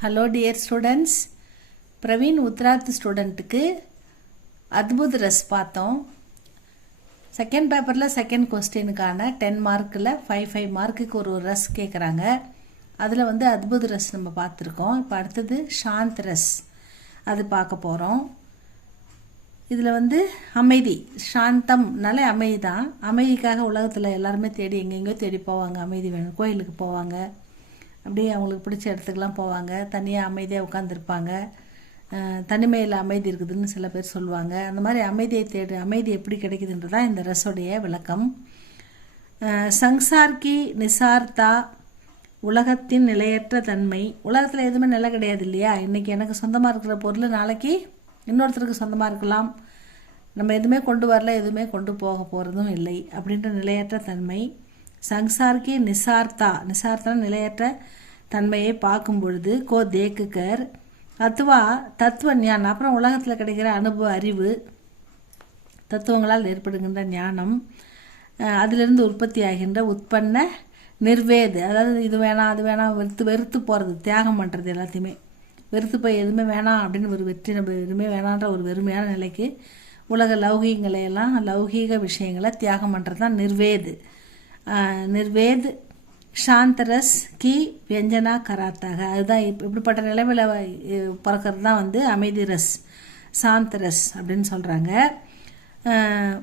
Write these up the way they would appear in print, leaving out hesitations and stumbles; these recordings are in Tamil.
Hello dear students, Praveen Uttarardh ஸ்டூடெண்ட்டுக்கு அத்புத் ரஸ் பார்த்தோம். செகண்ட் பேப்பரில் செகண்ட் கொஸ்டினுக்கான 10 மார்க்கில் 5 மார்க்குக்கு ஒரு ரஸ் கேட்குறாங்க. அதில் அத்புத் ரஸ் நம்ம பார்த்துருக்கோம். இப்போ அடுத்தது சாந்த் ரஸ் அது பார்க்க போகிறோம். இதில் அமைதி, சாந்தம்னாலே அமைதி தான். அமைதிக்காக உலகத்தில் எல்லாருமே தேடி எங்கெங்கேயோ தேடி போவாங்க. அமைதி வேணும், கோயிலுக்கு போவாங்க, அப்படியே அவங்களுக்கு பிடிச்ச இடத்துக்குலாம் போவாங்க. தனியாக அமைதியாக உட்காந்துருப்பாங்க. தனிமையில் அமைதி இருக்குதுன்னு சில பேர் சொல்லுவாங்க. அந்த மாதிரி அமைதி எப்படி கிடைக்குதுன்றதான் இந்த ரசோடைய விளக்கம். சங்சார்கி நிசார்த்தா, உலகத்தின் நிலையற்ற தன்மை. உலகத்தில் எதுவுமே நிலை கிடையாது இல்லையா? இன்றைக்கி எனக்கு சொந்தமாக இருக்கிற பொருள் நாளைக்கு இன்னொருத்தருக்கு சொந்தமாக இருக்கலாம். நம்ம எதுவுமே கொண்டு வரல, எதுவுமே கொண்டு போக போகிறதும் இல்லை அப்படின்ற நிலையற்ற தன்மை. சங்சார்கி நிசார்த்தா நிலையற்ற தன்மையை பார்க்கும் பொழுது கோ தேக்குக்கர் அத்வா தத்துவ ஞானம். அப்புறம் உலகத்தில் கிடைக்கிற அனுபவ அறிவு, தத்துவங்களால் ஏற்படுகின்ற ஞானம், அதிலிருந்து உற்பத்தி ஆகின்ற உற்பன்ன நிர்வேது. அதாவது இது வேணாம் அது வேணாம் வெறுத்து போகிறது, தியாகம் பண்ணுறது, எல்லாத்தையுமே வெறுத்து போய் எதுவுமே வேணாம் அப்படின்னு ஒரு நம்ம எதுவுமே வேணான்ற ஒரு வெறுமையான நிலைக்கு உலக லௌகீக விஷயங்களை தியாகம் பண்ணுறது தான் நிர்வேது. நிர்வேத் சாந்தரஸ் கி வியஞ்சனா கராத்தாக. அதுதான் இப்படிப்பட்ட நிலைமையில் பிறக்கிறது தான் அமைதி ரஸ், சாந்தரஸ் அப்படின்னு சொல்கிறாங்க.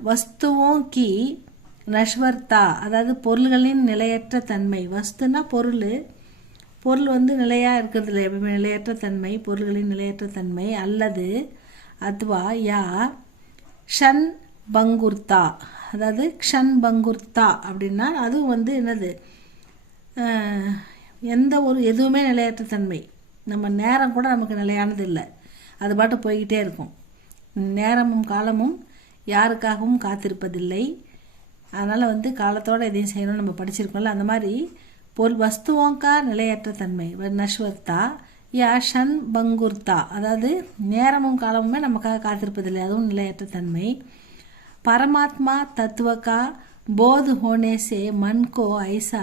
வஸ்துவோம் கி நஷ்வர்த்தா, அதாவது பொருள்களின் நிலையற்ற தன்மை. வஸ்துனா பொருள் நிலையாக இருக்கிறது இல்லை, எப்பவுமே நிலையற்ற தன்மை, பொருள்களின் நிலையற்ற தன்மை. அல்லது அத்வா யா ஷன் பங்குர்த்தா, அதாவது க்ஷன் பங்குர்த்தா அப்படின்னா அதுவும் என்னது, எதுவுமே நிலையற்ற தன்மை. நம்ம நேரம் கூட நமக்கு நிலையானது இல்லை, அது பாட்டு போய்கிட்டே இருக்கும். நேரமும் காலமும் யாருக்காகவும் காத்திருப்பதில்லை. அதனால் காலத்தோடு எதையும் செய்யணும்னு நம்ம படிச்சிருக்கோம்ல. அந்த மாதிரி வஸ்துவோங்கா நிலையற்ற தன்மை நஷ்வர்த்தா யா ஷன் பங்குர்த்தா, அதாவது நேரமும் காலமுமே நமக்காக காத்திருப்பதில்லை, அதுவும் நிலையற்ற தன்மை. परमात्मा तत्व का बोध होने से मन को ऐसा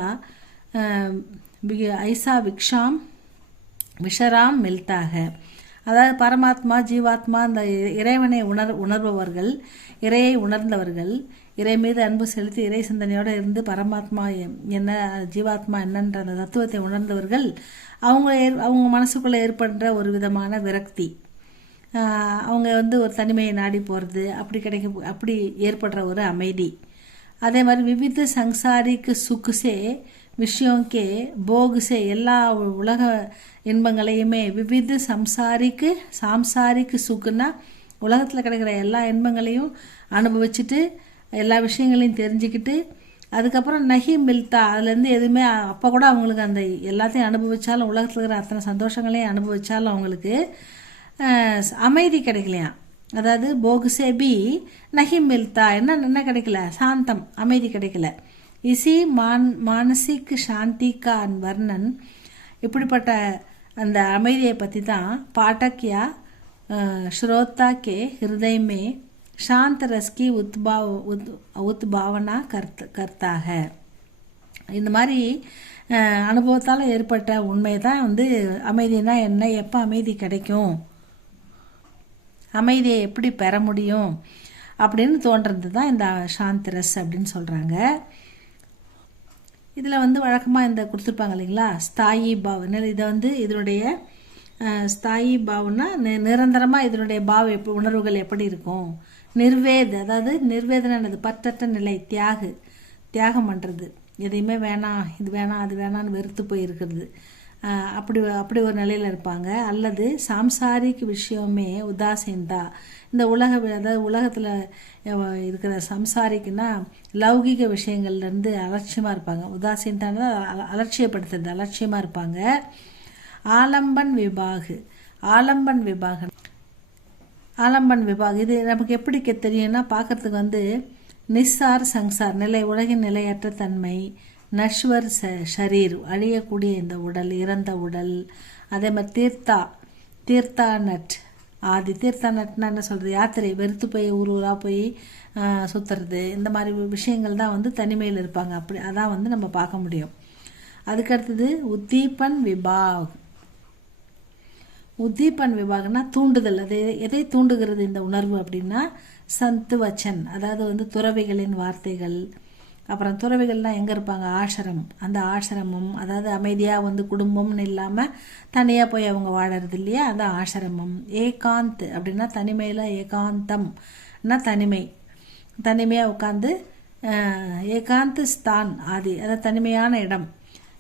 विश्राम मिलता है. அதாவது பரமாத்மா, ஜீவாத்மா, அந்த இறைவனை உணர்பவர்கள், இறையை உணர்ந்தவர்கள், இறை மீது அன்பு செலுத்தி இறை சிந்தனையோடு இருந்து பரமாத்மா என்ன, ஜீவாத்மா என்னன்ற அந்த தத்துவத்தை உணர்ந்தவர்கள், அவங்க மனசுக்குள்ளே ஏற்படுற ஒரு விதமான விரக்தி, அவங்க ஒரு தனிமையை நாடி போகிறது, அப்படி ஏற்படுற ஒரு அமைதி. அதே மாதிரி விவித சங்சாரிக்கு சுக்குசே விஷயம்கே போகுசே, எல்லா உலக இன்பங்களையுமே, விவித சாம்சாரிக்கு சுக்குன்னா உலகத்தில் கிடைக்கிற எல்லா இன்பங்களையும் அனுபவிச்சுட்டு எல்லா விஷயங்களையும் தெரிஞ்சுக்கிட்டு அதுக்கப்புறம் நஹி மில்தா, அதுலேருந்து எதுவுமே அப்போ கூட அவங்களுக்கு அந்த எல்லாத்தையும் அனுபவித்தாலும், உலகத்தில் இருக்கிற அத்தனை சந்தோஷங்களையும் அனுபவித்தாலும் அவங்களுக்கு அமைதி கிடைக்கலையாம். அதாவது போகுசேபி நஹி மில்தா, என்ன கிடைக்கல, சாந்தம், அமைதி கிடைக்கல. இசி மானசிக் சாந்தி கா வர்ணன், இப்படிப்பட்ட அந்த அமைதியை பற்றி தான் பாட்டக்யா ஸ்ரோதா கே ஹிருதயமே சாந்த ரஸ்கி உத்பாவனா கர்த்தாக. இந்த மாதிரி அனுபவத்தால் ஏற்பட்ட உண்மை தான் அமைதினா என்ன, எப்போ அமைதி கிடைக்கும், அமைதியை எப்படி பெற முடியும் அப்படின்னு தோன்றது தான் இந்த சாந்தரஸ் அப்படின்னு சொல்கிறாங்க. இதில் வழக்கமாக இந்த கொடுத்துருப்பாங்க இல்லைங்களா, ஸ்தாயி பாவ். இதை இதனுடைய ஸ்தாயி பாவ்னா நிரந்தரமாக இதனுடைய உணர்வுகள் எப்படி இருக்கும். நிர்வேத், அதாவது நிர்வேதனது பற்றற்ற நிலை, தியாகம் பண்ணுறது, எதையுமே வேணாம் இது வேணாம் அது வேணான்னு வெறுத்து போய் இருக்கிறது, அப்படி ஒரு நிலையில் இருப்பாங்க. அல்லது சாம்சாரிக் விஷயமே உதாசீன்தா, இந்த அதாவது உலகத்தில் இருக்கிற சம்சாரிக்குன்னா லௌகிக விஷயங்கள்லேருந்து அலட்சியமாக இருப்பாங்க. உதாசீன்தான அலட்சியப்படுத்துறது, அலட்சியமாக இருப்பாங்க. ஆலம்பன் விபாக் இது நமக்கு எப்படி தெரியும்னா, பார்க்கறதுக்கு நிஸ்ஸார் சங்சார் நிலை, உலகின் நிலையற்ற தன்மை. நஷ்வர் ஷரீர், அழியக்கூடிய இந்த உடல், இறந்த உடல். அதே மாதிரி தீர்த்தா நட் ஆதி. தீர்த்தா நட்னா என்ன சொல்கிறது, யாத்திரை, வெறுத்து போய் ஊராக போய் சுற்றுறது, இந்த மாதிரி விஷயங்கள் தான் தனிமையில் இருப்பாங்க. அதான் நம்ம பார்க்க முடியும். அதுக்கடுத்தது உத்தீபன் விபாக். உத்தீபன் விபாகனா தூண்டுதல். அது எதை தூண்டுகிறது இந்த உணர்வு அப்படின்னா சந்து வச்சன், அதாவது வந்து துறவிகளின் வார்த்தைகள். அப்புறம் துறவிகள்லாம் எங்கே இருப்பாங்க? ஆசிரம். அந்த ஆசிரமம், அதாவது அமைதியாக வந்து குடும்பம்னு இல்லாமல் தனியாக போய் அவங்க வாழறது இல்லையா, அதான் ஆசிரமம். ஏகாந்த் அப்படின்னா தனிமையில், ஏகாந்தம்னா தனிமை, தனிமையாக உட்காந்து ஏகாந்த் ஸ்தான் ஆதி, அதாவது தனிமையான இடம்.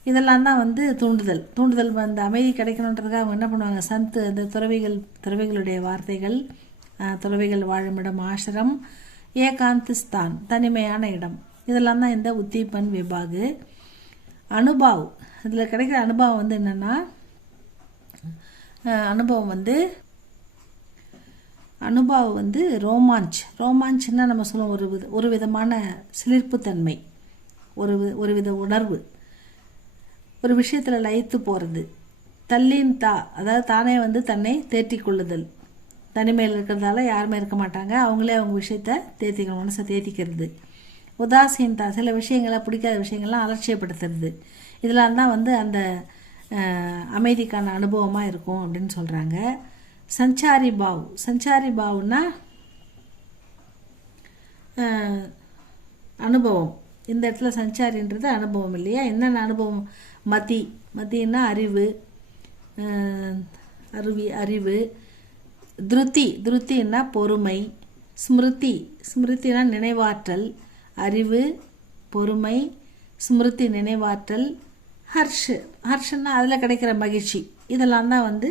இதெல்லாம் தான் வந்து தூண்டுதல் அந்த அமைதி கிடைக்கணுன்றதுக்காக அவங்க என்ன பண்ணுவாங்க? சந்து, அந்த துறவிகளுடைய வார்த்தைகள், துறவிகள் வாழும் இடம் ஆசிரம், ஏகாந்த் ஸ்தான் தனிமையான இடம். இதெல்லாம் தான் இந்த உத்தீபன் விபாகு. அனுபவ், இதில் கிடைக்கிற அனுபவம் வந்து என்னென்னா, அனுபவம் வந்து ரோமாஞ்ச்னா நம்ம சொல்லுவோம் ஒரு விதமான சிலிர்ப்புத்தன்மை, ஒரு வித உணர்வு, ஒரு விஷயத்தில் லயித்து போகிறது. தள்ளின் அதாவது தானே வந்து தன்னை தேற்றி கொள்ளுதல். தனிமையில் இருக்கிறதால யாருமே இருக்க மாட்டாங்க, அவங்களே அவங்க விஷயத்தை தேத்திக்கணும், மனசை தேத்திக்கிறது. உதாசீனதா, சில விஷயங்களை பிடிக்காத விஷயங்கள்லாம் அலட்சியப்படுத்துறது. இதெல்லாம் தான் வந்து அந்த அமைதிக்கான அனுபவமாக இருக்கும் அப்படின்னு சொல்கிறாங்க. சஞ்சாரி பாவ்னா அனுபவம். இந்த இடத்துல சஞ்சாரின்றது அனுபவம் இல்லையா? என்னென்ன அனுபவம்? மதினா அறிவு. திருத்தின்னா பொறுமை. ஸ்மிருதினா நினைவாற்றல். அறிவு, பொறுமை, ஸ்மிருதி நினைவாற்றல். ஹர்ஷ்னா அதில் கிடைக்கிற மகிழ்ச்சி. இதெல்லாம் தான் வந்து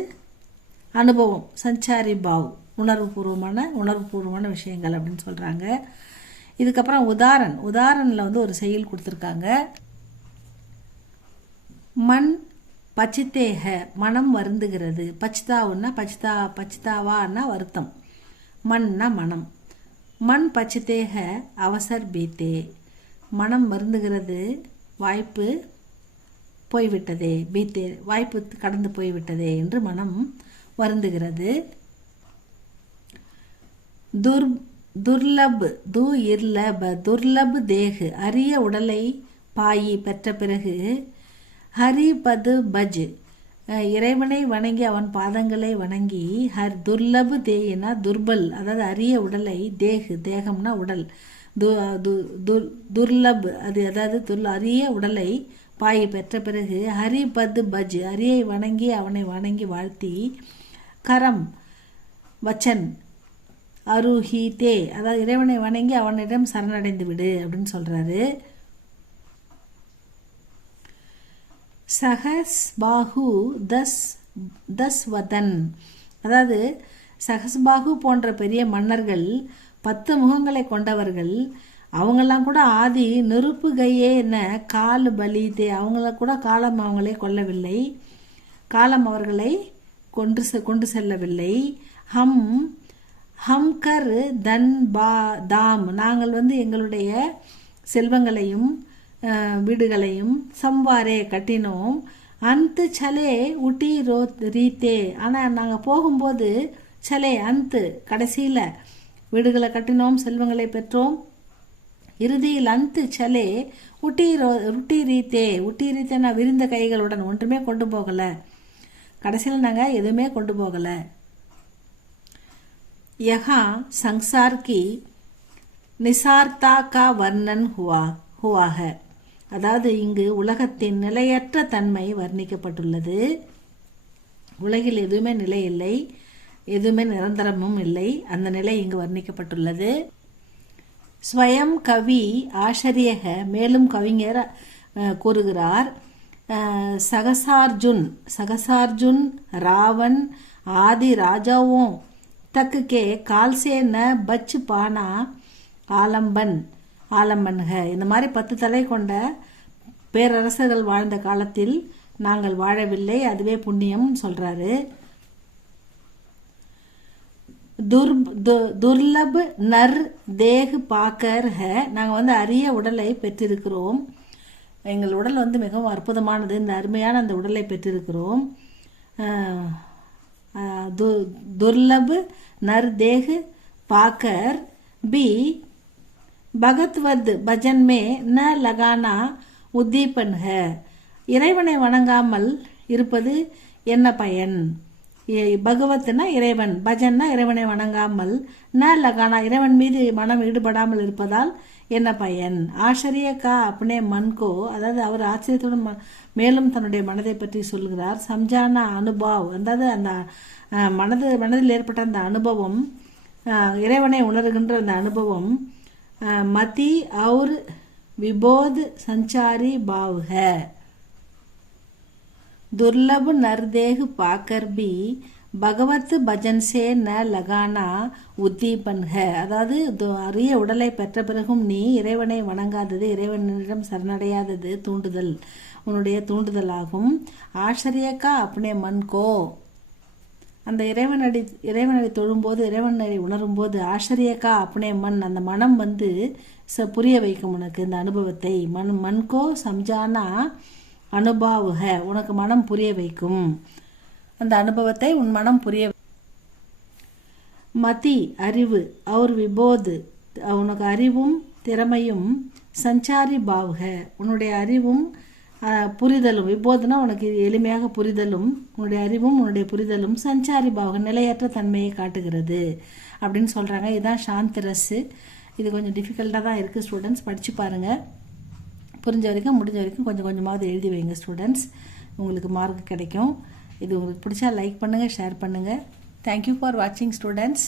அனுபவம். சஞ்சாரி பாவ் உணர்வுபூர்வமான விஷயங்கள் அப்படின்னு சொல்கிறாங்க. இதுக்கப்புறம் உதாரணில் வந்து ஒரு செயல் கொடுத்துருக்காங்க. மண் பச்சித்தேக, மனம் வருந்துகிறது. பச்சிதாவுன்னா பச்சிதாவான்னா வருத்தம். மண்னா மனம். மண் பச்சித்தேக அவசர் பீத்தே, மனம் வருந்துகிறது, வாய்ப்பு போய்விட்டதே. பீத்தே வாய்ப்பு கடந்து போய்விட்டதே என்று மனம் வருந்துகிறது. துர்லப் தேகு, அரிய உடலை பாயி பெற்ற பிறகு. ஹரிபது பஜ், இறைவனை வணங்கி அவன் பாதங்களை வணங்கி. துர்லபு தேயினா துர்பல், அதாவது அரிய உடலை, தேகம்னா உடல். துர்லப் அது அதாவது அரிய உடலை பாய் பெற்ற பிறகு. ஹரிபத் பஜ், அரியை வணங்கி அவனை வணங்கி வாழ்த்தி. கரம் வச்சன் அருஹி தே, அதாவது இறைவனை வணங்கி அவனிடம் சரணடைந்து விடு அப்படின்னு சொல்றாரு. சஹஸ்பாஹு தஸ்வதன், அதாவது சஹஸ்பாஹு போன்ற பெரிய மன்னர்கள், 10 முகங்களை கொண்டவர்கள், அவங்கெல்லாம் கூட ஆதி நெருப்பு கையே என்ன கால் பலிதே, அவங்கள கூட காலம் அவங்களே கொல்லவில்லை, காலம் அவர்களை கொண்டு செல்லவில்லை. ஹம்கர் தன் தாம், நாங்கள் வந்து எங்களுடைய செல்வங்களையும் வீடுகளையும் சம்வாரே கட்டினோம். அந்த சலே உட்டி ரீத்தே, ஆனால் நாங்கள் போகும்போது சலே கடைசியில் வீடுகளை கட்டினோம், செல்வங்களை பெற்றோம். இறுதியில் சலே உட்டி ரீத்தேனா விரிந்த கைகளுடன், ஒன்றுமே கொண்டு போகலை. கடைசியில் நாங்கள் எதுவுமே கொண்டு போகலை. யஹா சங்சார் கி நிசார்த்தா கா வர்ணன் ஹுவாக, அதாவது இங்கு உலகத்தின் நிலையற்ற தன்மை வர்ணிக்கப்பட்டுள்ளது. உலகில் எதுவுமே நிலை இல்லை, எதுவுமே நிரந்தரமும் இல்லை, அந்த நிலை இங்கு வர்ணிக்கப்பட்டுள்ளது. ஸ்வயம் கவி ஆச்சரியக, மேலும் கவிஞர் கூறுகிறார். சகசார்ஜுன் ராவன் ஆதி ராஜாவும் तक के काल से न बच पाना ஆலம்பன்க, இந்த மாதிரி 10 தலை கொண்ட பேரரசர்கள் வாழ்ந்த காலத்தில் நாங்கள் வாழவில்லை, அதுவே புண்ணியம் சொல்றாரு. துர்லப் நர் தேக் பாக்கர் ஹை, நாங்கள் வந்து அரிய உடலை பெற்றிருக்கிறோம், எங்கள் உடல் வந்து மிகவும் அற்புதமானது, இந்த அருமையான அந்த உடலை பெற்றிருக்கிறோம். दुर्लभ नर देह पाकर भी भगवत भजन में न लगाना उद्दीपन है, இறைவனை வணங்காமல் இருப்பது என்ன பயன்? பகவத்னா இறைவன், பஜன்னா இறைவனை வணங்காமல், ந லகானா இறைவன் மீது மனம் ஈடுபடாமல் இருப்பதால் என்ன பயன்? ஆச்சரிய கா அப்னே மன்கோ, அதாவது அவர் ஆச்சரியத்துடன் மேலும் தன்னுடைய மனதை பற்றி சொல்கிறார். சம்ஜானா அனுபவ், அதாவது அந்த மனதில் ஏற்பட்ட அந்த அனுபவம், இறைவனை உணர்கின்ற அந்த அனுபவம், மதி और विबोध संचारी भाव है, दुर्लभ नरदेह पाकर भी பகவத் பஜன் சே ந லகானா உத்தீபன் ஹ, அதாவது அரிய உடலை பெற்ற பிறகும் நீ இறைவனை வணங்காதது, இறைவனிடம் சரணடையாதது தூண்டுதல், உன்னுடைய தூண்டுதலாகும். ஆச்சரியக்கா அப்னே மன்கோ, அந்த இறைவனடி தொழும்போது, இறைவனை உணரும்போது, ஆச்சரியக்கா அப்னே மன், அந்த மனம் புரிய வைக்கும் உனக்கு இந்த அனுபவத்தை. மன்கோ சம்ஜானா அனுபவ் ஹ, உனக்கு மனம் புரிய வைக்கும் அந்த அனுபவத்தை, உன் மனம் புரிய. மதி அறிவு, அவர் விபோத் உனக்கு அறிவும் திறமையும், சஞ்சாரி பாவ்க உன்னுடைய அறிவும் புரிதலும், விபோதுனா உனக்கு எளிமையாக புரிதலும், உன்னுடைய அறிவும் உன்னுடைய புரிதலும் சஞ்சாரி பாவ்க நிலையற்ற தன்மையை காட்டுகிறது அப்படின்னு சொல்கிறாங்க. இதுதான் சாந்த் ரஸ். இது கொஞ்சம் டிஃபிகல்ட்டாக தான் இருக்குது ஸ்டூடெண்ட்ஸ், படித்து பாருங்கள். புரிஞ்ச வரைக்கும் முடிஞ்ச வரைக்கும் கொஞ்சம் கொஞ்சமாவது எழுதி வைங்க ஸ்டூடெண்ட்ஸ், உங்களுக்கு மார்க் கிடைக்கும். இது உங்களுக்கு பிடிச்சா லைக் பண்ணுங்கள், ஷேர் பண்ணுங்கள். தேங்க்யூ ஃபார் வாட்சிங் ஸ்டூடெண்ட்ஸ்.